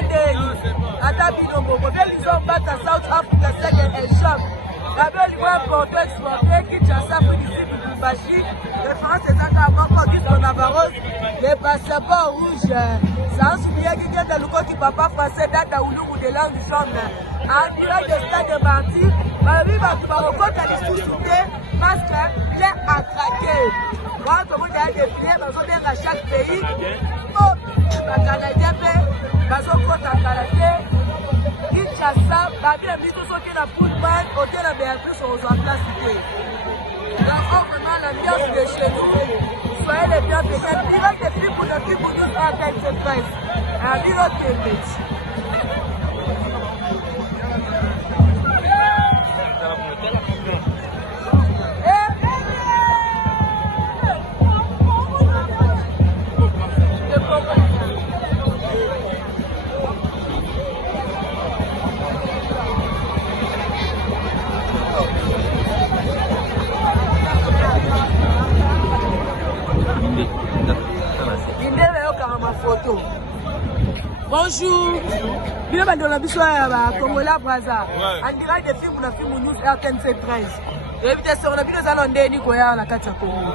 Quand sommes battus South Africa second and shop. Rabel Liwa Porto exporté Kinshasa pour ici Lubumbashi. Référence est à Moko Gisco Navarro. Les passeports rouges. Sans oublier qu'il y a des locaux qui papa français date à Oulou de l'an du chambre. En direct de stade de Marty. Marie va du Marocco t'as des sous-soutés. Masque les attraqués. Quand on a des filets, on a à chaque pays. Oh, la Canadien, bazo kota Canadien. Kinshasa, babi la mise sur qui la football, côté la Béatrice, on se place. Donc, vraiment, l'ambiance de chez nous. Soyez les bienvenus. Direct des filles pour notre pour nous à quelques presse. Un bureau de métier. Bonjour, bienvenue dans la biso ya Congola Brazza. En direct des films na film news RTNC 13. Et bien sûr, on a bien des allons ni koya na kati ya Congo.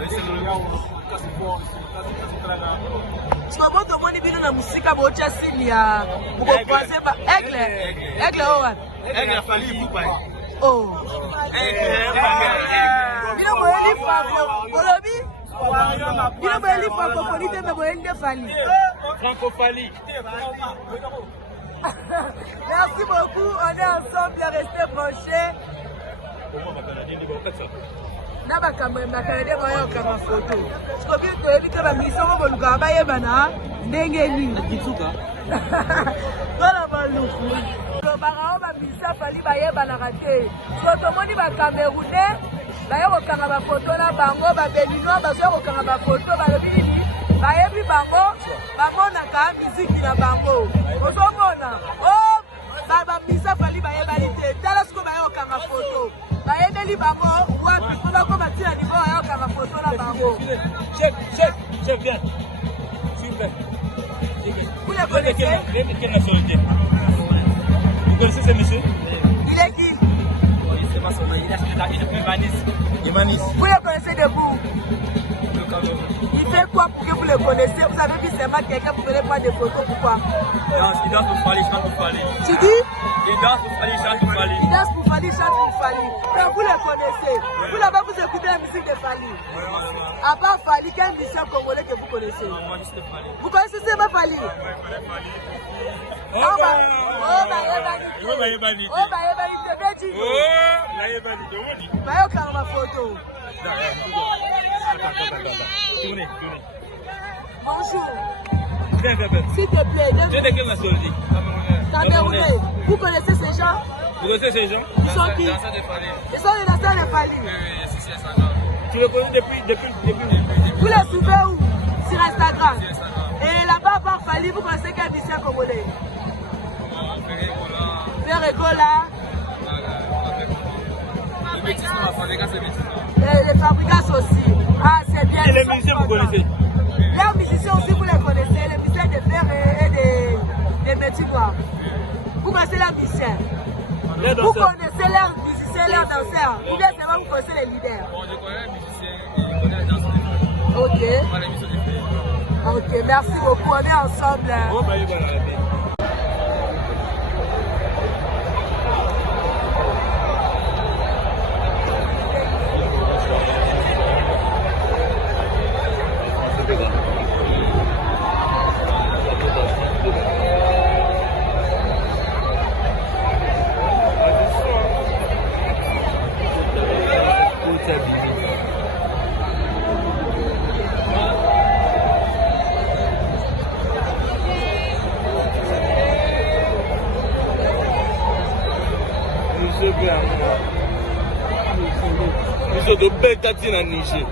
Tu vas voir de moi ni bino na musika bo cha sili ya ko croiser ba aigle owa. Aigle fali vous pas. Oh. Bino mo eli Fabio. Olobi il a fait francophonie, mais francophonie. Merci beaucoup, on est ensemble, restez branchés. Na ba kamera Canadien moyo kama photo. Siko bien to evite ba miso mo luka ba yebana ndenge ni. Kitsuka. Voilà ba luku. Lo ba ba misa fali ba yebana raté. So to moni ba Camerounais ba yo kanga ba photo na bango ba Beninois ba yo kanga ba photo ba lobi ni. Ba yebi bango na ka musique na bango. Ozo mona. Oh ba misa fali ba yebani te. Tala siko ba yo kanga photo. Baendeli bango wapi pour ko batia niveau ya kama photo na bango. Chef, viens. S'il vous plaît. Vous le connaissez? Quelle nationalité? Vous connaissez ce monsieur? Il est qui? C'est pas son nom, il est Ivanis. Vous le connaissez de vous? Il fait quoi pour que vous le connaissez? Vous avez vu seulement quelqu'un pour venir prendre des photos, pourquoi? Il danse pour Fali, chante pour Fali. Tu dis? Il danse pour Fali, chante pour Fali. Il danse pour Fali, chante pour Fali. Donc vous le connaissez. Vous là-bas, vous écoutez la musique de Fali. À part Fali, quel musicien congolais que vous connaissez? Moi, juste Fali. Vous connaissez seulement Fali? Oh, bonjour. S'il te plaît. Tu es de quelle nationalité? Camerounais. Vous connaissez ces gens? Vous connaissez ces gens? Ils sont qui? Ils sont les danseurs de Fali. Tu le connais depuis. Vous les suivez où? Sur Instagram. Et là-bas, par Fali, vous connaissez quel musicien congolais? Ferregola. Et les fabricants aussi. Ah, c'est bien. Et les musiciens, vous connaissez? Les musiciens aussi, vous les connaissez. Les musiciens de fer et des métiers noirs. Vous connaissez leurs musiciens? Vous connaissez leurs musiciens, leurs danseurs? Ou bien seulement vous connaissez les leaders? Bon, je connais les musiciens et je connais les danseurs. Ok. Ok, merci beaucoup. On est ensemble. Oh, bah, voilà. Biso de beta tina Niger.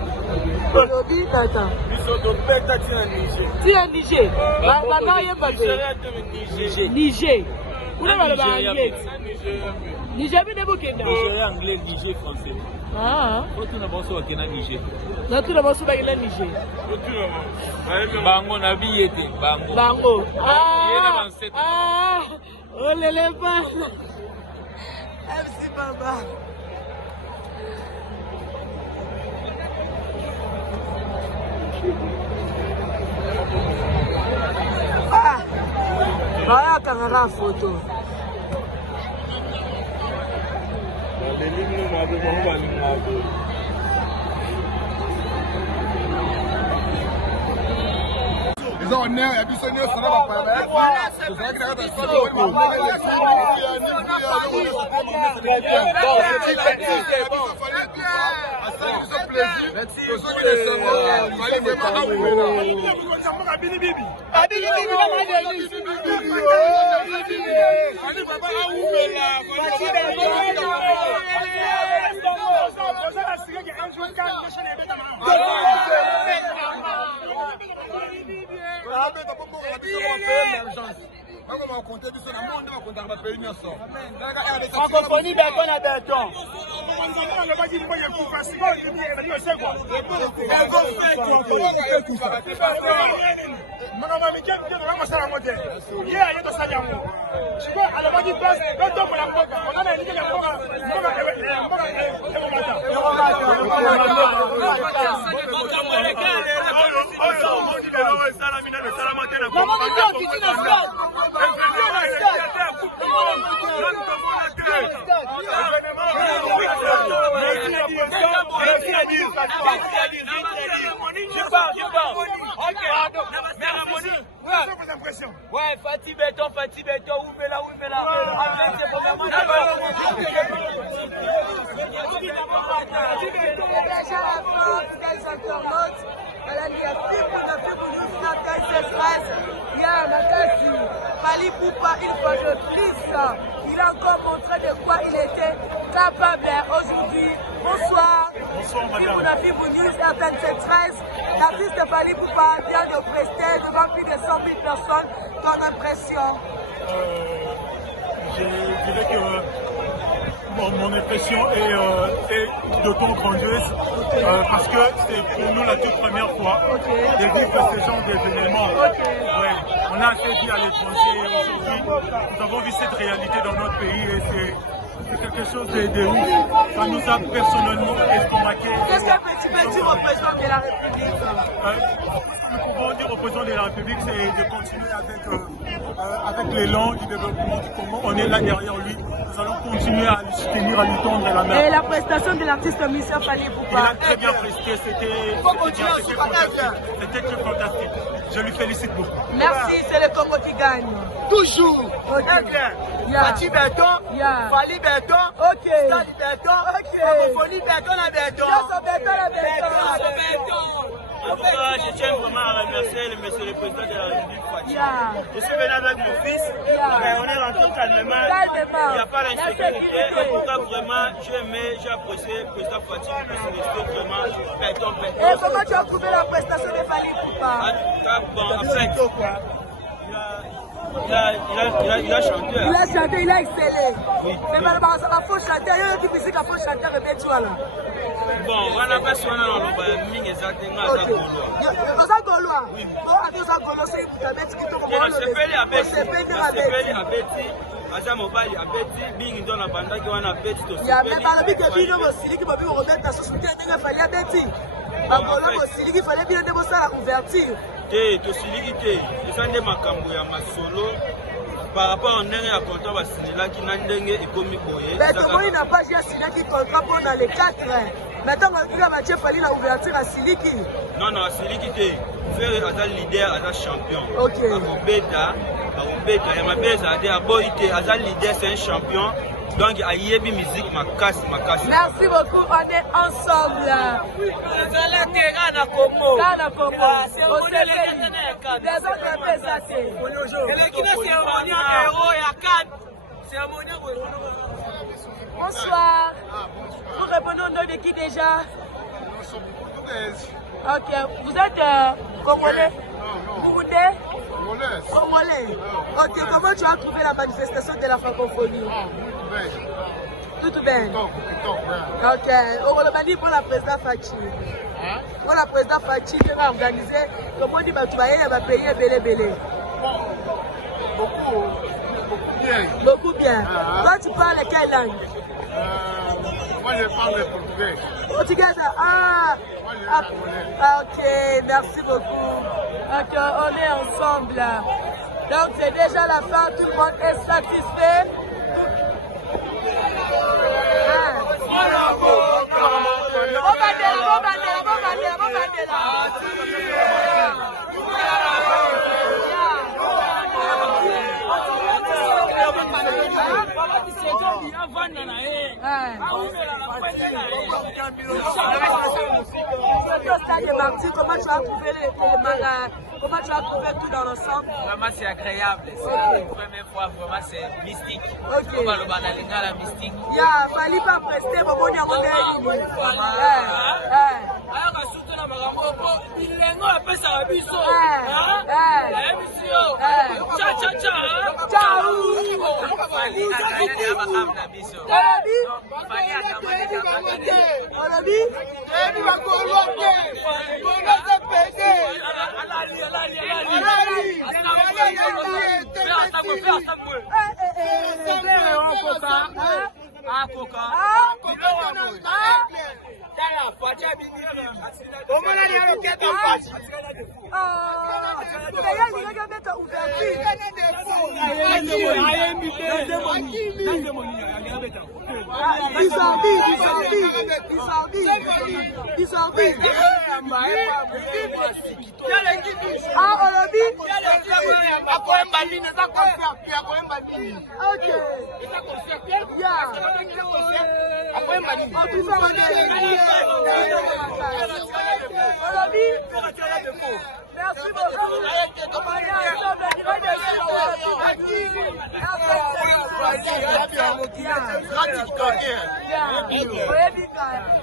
Olobi tata. Biso de beta tina Niger. Tina Niger. Baba yemba te. Niger. Kuna bala ba anglais. Niger bi debo kenda. Niger anglais, Niger français. Ah. Otu na boso wakena Niger. Na tu na boso ba ila Niger. Bango na biyete bango. Bango. Ah. Oh lele pa. MC Baba. Ah, voilà caméra photo. Ils ont un air, ils sont nés, ça va pas. Francophonie béton à béton. Ouais, Fatih Béton, où là. Fally Ipupa, une fois de plus, il a encore montré de quoi il était capable aujourd'hui. Bonsoir. Bonsoir, madame. News RTN13. L'artiste Fally Ipupa vient de prester devant plus de 100 000 personnes. Ton impression? Je dirais que mon impression est d'autant grandiose parce que c'est pour nous la toute première fois de vivre ce genre d'événement. Ouais, on a assez dit à l'étranger et aujourd'hui nous avons vu cette réalité dans notre pays et c'est quelque chose de ouf. Ça nous a personnellement estomaqué. Qu'est-ce que peux-tu dire au président de la République? Nous pouvons dire au président de la République, c'est de continuer avec l'élan du développement du Congo. On est là derrière lui. Nous allons continuer à lui soutenir, à lui tendre la main. Et la prestation de l'artiste Monsieur Fally Ipupa? Il a très bien presté, c'était fantastique. Je lui félicite beaucoup. Merci, c'est le Congo qui gagne. Toujours. Yeah. Fatih Béton, Yeah. Fally Béton, Ok. Stade Béton, Francophonie béton à béton. En tout cas, je tiens vraiment à remercier le monsieur le président de la République Fatih. Yeah. Je suis venu avec mon fils, mais on est rentré calmement. Il n'y a pas d'insécurité. En tout cas, vraiment, j'ai apprécié le président Fatih parce que c'était vraiment béton. Et comment tu as trouvé la prestation de Fally Ipupa? En tout cas, bon, en fait, il a chanté. Il a chanté, il a excellé. Oui. Mais malheureusement, ça va faut chanter. Il y a une musique à faut chanter, mais tu vois là. Bon, on a pas soin dans le bain, exactement. Ok. Aux Angolois. Oui. Bon, à tous Angolois, c'est une petite qui te On s'est fait à Betty. Aza mobile à Betty, Bing dans la bande qui wana Betty to. Il y a même pas le big bino aussi qui va bien remettre la société de Fally à Betty. Angolois aussi qui fallait bien démontrer la ouverture. To siliki te, esande makambo ya masolo par rapport à ndenge ya contrat basinelaki na ndenge ekomi boye. Mais comment il n'a pas signé qui contrat pendant les 4 ans? Maintenant, il a Fally la ouverture à Siliki. Non, à Siliki te. Faire aza leader, aza champion. Ok. Akobeta, ya mabeza ade aboite, aza leader, c'est un champion. Donc, ayebi musique makasi. Merci beaucoup, on est ensemble. Ghana Congo. Ghana Congo. C'est mon Les autres présents. Bonsoir. Vous répondez au nom de qui déjà? Nous sommes portugais. Ok, vous êtes congolais? Burundais? Congolais. Ok, comment tu as trouvé la manifestation de la francophonie? Tout bien. Ok, on va dire pour la présidente Fatih. Pour la présidente Fatih, qui va organiser, comment dit, tu vas y aller, pays belé. Beaucoup bien. Beaucoup bien. bien. Toi, tu parles quelle langue? Moi, je parle portugais. Portugais, ah! Moi, je parle Ok, merci beaucoup. Donc, on est ensemble. Donc, c'est déjà la fin. Tout le monde est satisfait. Martin, comment tu as trouvé comment tu as trouvé tout dans l'ensemble? Vraiment c'est agréable, c'est la première fois, vraiment c'est mystique. Ok. On va le banalinga la mystique. Ya, fallait pas prester, bon, on y a merci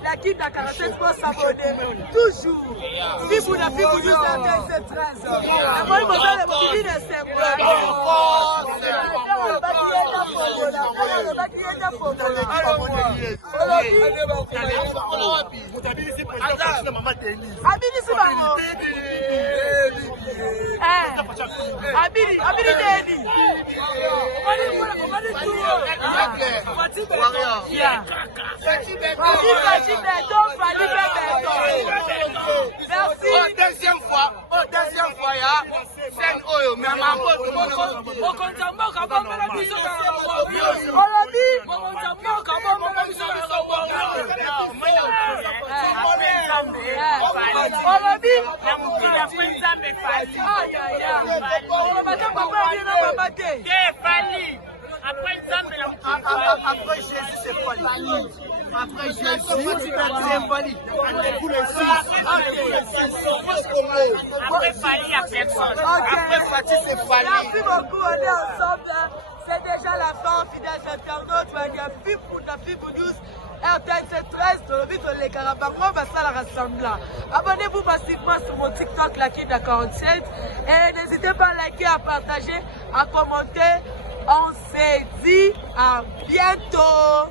la Kid Dakar, c'est pour s'abonner. Toujours. Si vous n'avez pas vu ça, c'est 13 ans. Moi, je me dis que c'est deuxième fois, après Jésus, c'est folie. Après Jésus, c'est folie. Après Fali, il n'y a personne. Après Fati, c'est Fali. Merci beaucoup, on est ensemble. C'est déjà la fin, fidèles internautes. Il y a Fipou News. RTNC 13, dans le vide, les Carabango, va ça la rassembler. Abonnez-vous massivement sur mon TikTok, la Kid Dakar 47. Et n'hésitez pas à liker, à partager, à commenter. On se dit à bientôt.